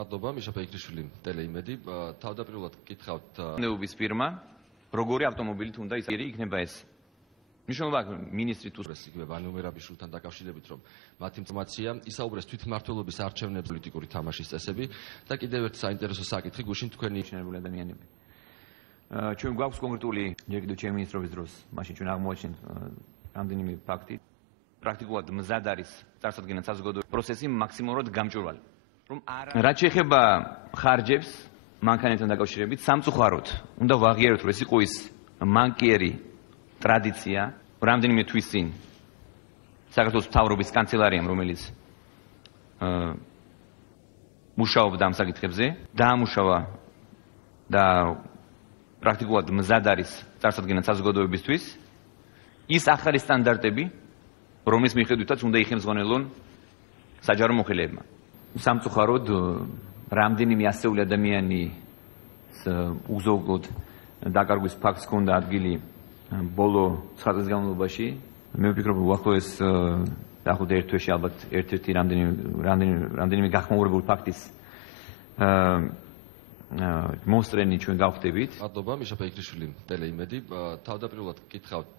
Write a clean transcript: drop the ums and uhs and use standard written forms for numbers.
მადლობა, მიშა პეიქრიშვილი, ტელეიმედი. თავდაპირველად გითხავთ ნეუბის ფირმა, როგორი ავტომობილით უნდა იქნება ეს. მნიშვნელობა მინისტრი თუ იგივე ვანო მერაბიშვილთან დაკავშირებით, რომ მათი ინფორმაცია ისაუბრეს თვითმმართველობის არჩევნების პოლიტიკური თამაშის წესები და კიდევ ერთი საინტერესო საკითხი გუშინ თქვენი შენობილი ადამიანები. ჩვენ გვაქვს კონკრეტული ჯერ კიდევ ჩემი მინისტრობის დროს, მაშინ ჩვენ აღმოაჩინეთ რამდენიმე ფაქტი. პრაქტიკულად მზად არის წარსადგენად საზოგადოების პროცესი მაქსიმალურად გამჭვირვალე. რაც შეეხება ხარჯებს მანქანებთან დაკავშირებით, სამწუხაროდ უნდა ვაღიაროთ, რომ ეს იყო ის მანკიერი ტრადიცია, რამდენიმე თვის წინ საქართველოს მთავრობის კანცელარიამ, რომელიც მუშაობდა ამ საკითხებზე, დაამუშავა და პრაქტიკულად მზად არის წარსადგენად საზოგადოებისთვის ის ახალი სტანდარტები, რომლის მიხედვითაც უნდა იხელმძღვანელონ საჯარო მოხელეებმა. სამწუხაროდ რამდენიმე ასეული ადამიანი უზოგოდ დაკარგვის ფაქტს ჰქონდა ადგილი ბოლო 9 წლის განმავლობაში. მე ვფიქრობ, უახლოეს დაახლოებით ერთ თვეში ალბათ ერთ-ერთი რამდენიმე გახმაურებული ფაქტის მოსწრენი ჩვენ გავხდებით. მადლობა, მიშა პეიქრიშვილი, ტელეიმედი. თავდაპირველად გითხავთ